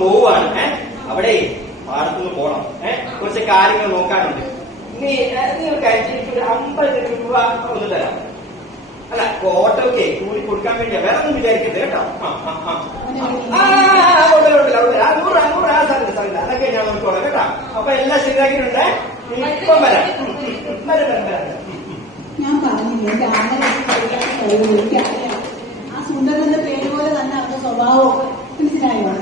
പോവുകയാണ്. അവിടെ പാടത്തുനിന്ന് പോണം. കുറച്ച് കാര്യങ്ങൾ നോക്കാനുണ്ട്. നീ ഒരു കാര്യം, എനിക്കൊരു 50 രൂപ ഒന്ന് തരാം. അല്ല, ഓട്ടോക്കെ കൂടി കൊടുക്കാൻ വേണ്ടിയാ, വേറെ ഒന്നും വിചാരിക്കരുത് കേട്ടോ. അതൊക്കെ ഞാൻ നോക്കിക്കോളാം കേട്ടോ. അപ്പൊ എല്ലാം ശരിയാക്കിയിട്ടുണ്ട്. ഇപ്പം വരാം. ഞാൻ പറഞ്ഞില്ലേ ആ സുന്ദരന്റെ പേര് പോലെ തന്നെ അവരുടെ സ്വഭാവം മനസ്സിലായോ?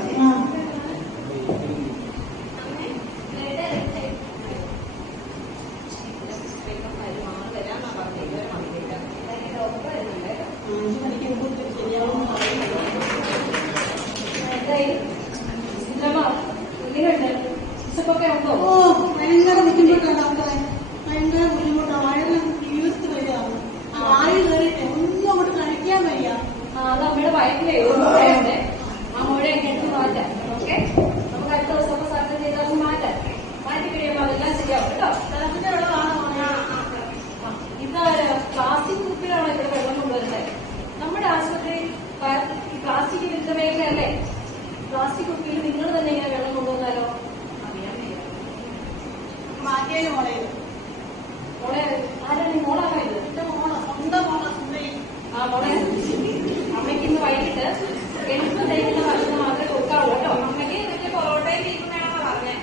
ഭയങ്കര ബുദ്ധിമുട്ടാണ് ഡോക്ടറെ, ഭയങ്കര ബുദ്ധിമുട്ടാണ്. വയറിലും ജീവിതത്തിൽ വരിക, വായു കയറിയിട്ട് ഒന്നും അങ്ങോട്ട് കഴിക്കാൻ വയ്യ. അത് അമ്മയുടെ വയറ്റിലെ ആ മുഴയൊക്കെ എടുത്ത് മാറ്റാം. ഓക്കെ, നമുക്ക് അടുത്ത ദിവസം സർജറി ചെയ്താൽ മാറ്റാം. മാറ്റി കഴിയുമ്പോൾ അതെല്ലാം ശരിയാവും കേട്ടോ. അതിന്റെ ഇവിടെ കാണാൻ ഇത് പ്ലാസ്റ്റിക് കുപ്പിയിലാണോ ഇവിടെ വെള്ളം കൊണ്ടുവരുന്നത്? നമ്മുടെ ആശുപത്രി പ്ലാസ്റ്റിക് വിരുദ്ധ മേഖലയല്ലേ? പ്ലാസ്റ്റിക് കുപ്പിയിൽ നിങ്ങൾ തന്നെ ഇങ്ങനെ വെള്ളം കൊണ്ടുവന്നാലോ? മാറ്റിയാലും മോളെ മോളെ ആരാണ് ഈ മോളാണോ ഇത്? എന്റെ മോള സ്വന്തം മോള സുന്ദരി. ആ മോളെ, അമ്മയ്ക്ക് ഇന്ന് വൈകിട്ട് എളുപ്പം തയ്ക്കുന്ന ഭക്ഷണം മാത്രമേ കൊടുക്കാവൂ കേട്ടോ. അമ്മയ്ക്ക് മറ്റേ പൊറോട്ടയും ബീഫും വേണമെന്ന് പറഞ്ഞേ.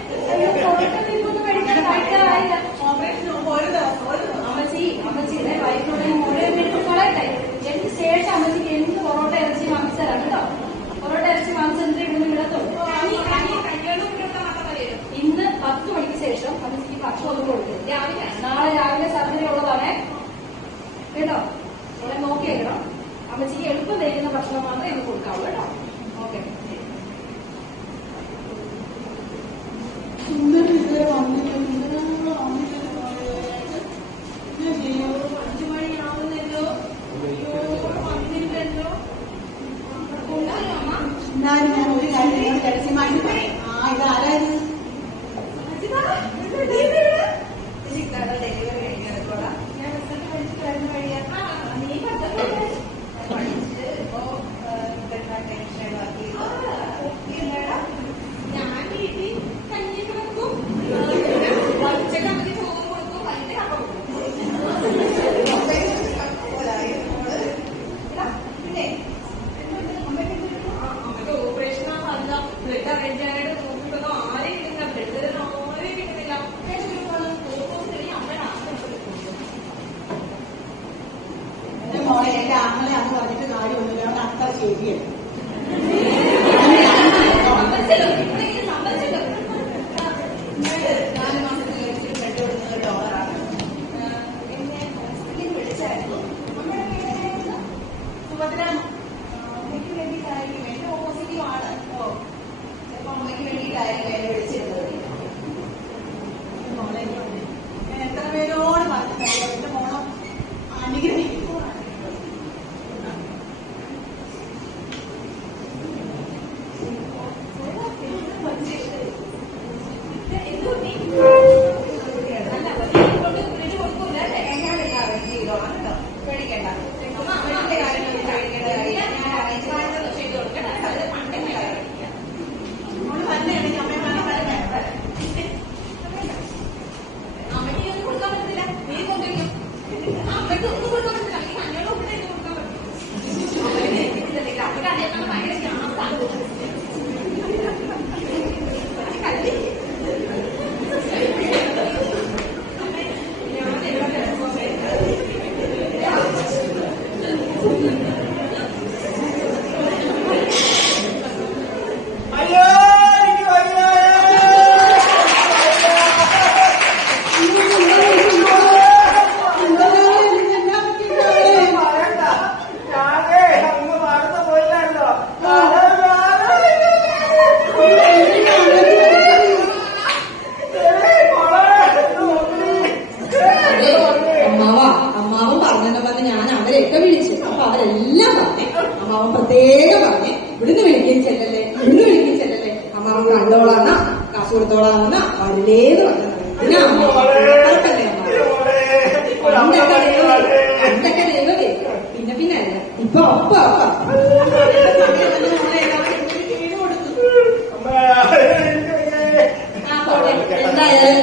പൊറോട്ട ബീഫൊന്നും കഴിക്കാറായില്ല. ഓപ്പറേഷൻ ഒരു ദിവസം അമ്മച്ചി വൈകിട്ടോടെ മോളെ കളയട്ടെ. എനിക്ക് ശേഷം അമ്മച്ചിക്ക് എന്ത് പൊറോട്ട ഇറച്ചി വാങ്ങിച്ചു തരാം കേട്ടോ. പൊറോട്ട ഇറച്ചി വാങ്ങിച്ചെന്നിട്ട് ഇവിടെ ഇടത്തുള്ളൂ. ഇന്ന് 10 മണിക്ക് ശേഷം അമ്മച്ചിക്ക് ഭക്ഷണം ഒന്നും കൊടുക്കും. നാളെ രാവിലെ സർജറി ഉള്ളതാണേ കേട്ടോ. ഇവിടെ നോക്കിയേക്കണം. അമ്മച്ചിക്ക് എളുപ്പം തയ്ക്കുന്ന ഭക്ഷണം മാത്രമേ ഇന്ന് കൊടുക്കാവൂ കേട്ടോ. ഓക്കെ. സുന്ദരി ഇതുവരെ വന്നിട്ടില്ല. 5 മണിയാവുന്നല്ലോ. വന്നില്ലല്ലോ. എന്നാലും ഞാൻ ഒരു കാര്യം രഹസ്യമായിട്ട് പറയാം. ഇതാരായിരുന്നു? ഡെലിവറി കഴിഞ്ഞിടത്തോളാം ഞാൻ റിസൾട്ട് പഠിച്ചിട്ട് വരുന്ന വഴിയാണ്. നീ പഠിച്ചിട്ട് ഇപ്പോ ടെൻഷൻ ആക്കി ഞാൻ വീട്ടിൽ കഞ്ഞി കിടക്കും. ഉച്ചക്ക് അമ്മക്ക് ചോറ് കൊടുക്കും. വൈകിട്ട് കപ്പ പിന്നെ അമ്മയ്ക്ക് ഓപ്പറേഷൻ അല്ല, ബ്ലഡ് അറേഞ്ച് ആയിട്ട് നോക്കിയപ്പോ ആരെയും കിട്ടുന്നില്ല. ബ്ലഡ് ആരെയും കിട്ടുന്നില്ല. എന്റെ മോളെ എന്റെ ആങ്ങളെ അന്ന് പറഞ്ഞിട്ട് കാര്യമൊന്നുമില്ല. അവിടെ അത്ര ശരിയല്ല. അമ്മയ്ക്ക് വേണ്ടിയിട്ടായിരിക്കും, എന്റെ ഓപ്പോസിറ്റീവ് ആണ്. ചിലപ്പോ അമ്മയ്ക്ക് വേണ്ടിയിട്ടായിരിക്കും എന്നെ വിളിച്ചിരുന്നത്. മോളെ ഞാൻ എത്ര പേരോട് പറഞ്ഞിട്ടുണ്ടോ എന്റെ മോളെ അനുഗ്രഹിക്കും. പേടിക്കേണ്ട. അമ്മയുടെ കാര്യങ്ങൾ പേടിക്കേണ്ട കാര്യം ഞാൻ അറേഞ്ച് ചെയ്ത് കൊടുക്കണം. അത് പണ്ടേ മോള് തന്നെയാണെങ്കിൽ അമ്മയെ അമ്മയ്ക്ക് ഒന്നും കൊടുക്കാൻ പറ്റില്ല. നീ കൊണ്ടുവയ്ക്കും. അമ്മയ്ക്ക് ഒന്നും കൊടുക്കാൻ പറ്റില്ല. അല്ലെങ്കിൽ അമ്മയുടെ ഒപ്പിട്ടേക്ക് കൊടുക്കാൻ പറ്റും. അമ്മയ്ക്ക് അദ്ദേഹം ഭയങ്കര ഗ്യാസാണ്. പ്രത്യേകം പറഞ്ഞേ ഇവിടുന്ന് വിളിക്കാൻ ചെല്ലല്ലേ, ഇവിടുന്ന് വിളിക്കാൻ ചെല്ലല്ലേ, അമ്മാവൻ കണ്ടോളാന്ന കാശ് കൊടുത്തോളാന്ന വരില്ലേന്ന് പറഞ്ഞത്. പിന്നെ അമ്മക്കല്ലേ പണ്ടൊക്കെ ദൈവമേ, പിന്നെ പിന്നെ അല്ല ഇപ്പൊ ഒപ്പ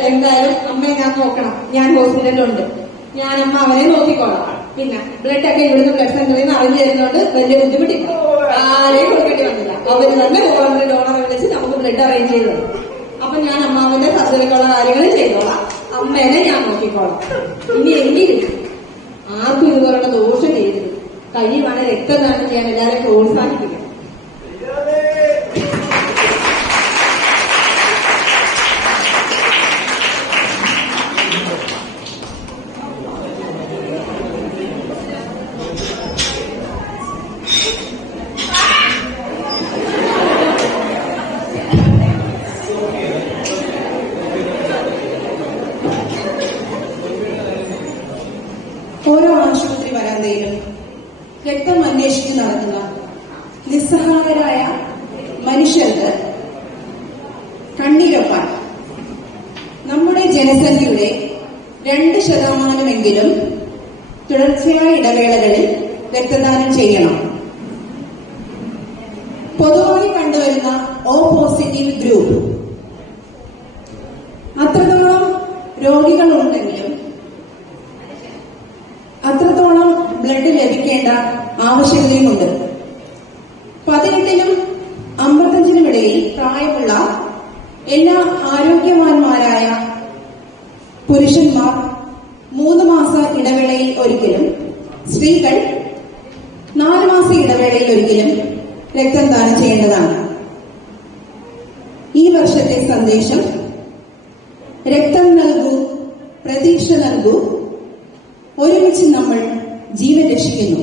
എന്തായാലും അമ്മയെ ഞാൻ നോക്കണം. ഞാൻ ഹോസ്പിറ്റലിലുണ്ട്. ഞാൻ അമ്മ അവനെ നോക്കിക്കോളാം. പിന്നെ ബ്ലഡ് ഒക്കെ ഇവിടുന്ന് ബ്ലഡ് സെന്ററിൽ നിന്ന് അറിഞ്ഞു തരുന്നോണ്ട് വലിയ ബുദ്ധിമുട്ടില്ല. ആരെയും കൊടുക്കേണ്ടി വന്നില്ല. അവര് തന്നെ ഗവൺമെന്റ് ഡോണറെ വിളിച്ച് നമുക്ക് ബ്ലഡ് അറേഞ്ച് ചെയ്തു. അപ്പൊ ഞാൻ അമ്മാവന്റെ സർജറിക്കുള്ള കാര്യങ്ങൾ ചെയ്തോളാം. അമ്മേനെ ഞാൻ നോക്കിക്കോളാം. ഇനി എങ്കിലും ആർക്കും ഇതുപോലുള്ള ദോഷം ചെയ്തത് കഴിയുവാണ് രക്തദാനം ചെയ്യാൻ എല്ലാവരെയും പ്രോത്സാഹിപ്പിക്കണം. ഓരോ ആശുപത്രി വരാന്തയിലും രക്തം അന്വേഷിച്ച് നടക്കുന്ന നിസ്സഹായരായ മനുഷ്യർക്ക് കണ്ണീരൊപ്പാൻ നമ്മുടെ ജനസംഖ്യയുടെ 2% തുടർച്ചയായ ഇടവേളകളിൽ രക്തദാനം ചെയ്യണം. പൊതുവായി കണ്ടുവരുന്ന O പോസിറ്റീവ് ഗ്രൂപ്പ് അത്രത്തോളം രോഗികളുണ്ടെങ്കിലും അത്രത്തോളം ബ്ലഡ് ലഭിക്കേണ്ട ആവശ്യകതയുമുണ്ട്. 18നും 55നും ഇടയിൽ പ്രായമുള്ള എല്ലാ ആരോഗ്യവാന്മാരായ പുരുഷന്മാർ 3 മാസ ഇടവേളയിൽ ഒരിക്കലും, സ്ത്രീകൾ 4 മാസ ഇടവേളയിൽ ഒരിക്കലും രക്തം ദാനം ചെയ്യേണ്ടതാണ്. ഈ വർഷത്തെ സന്ദേശം രക്തം നൽകൂ, പ്രതീക്ഷ നൽകൂ, ഒരുമിച്ച് നമ്മൾ ജീവൻ രക്ഷിക്കുന്നു.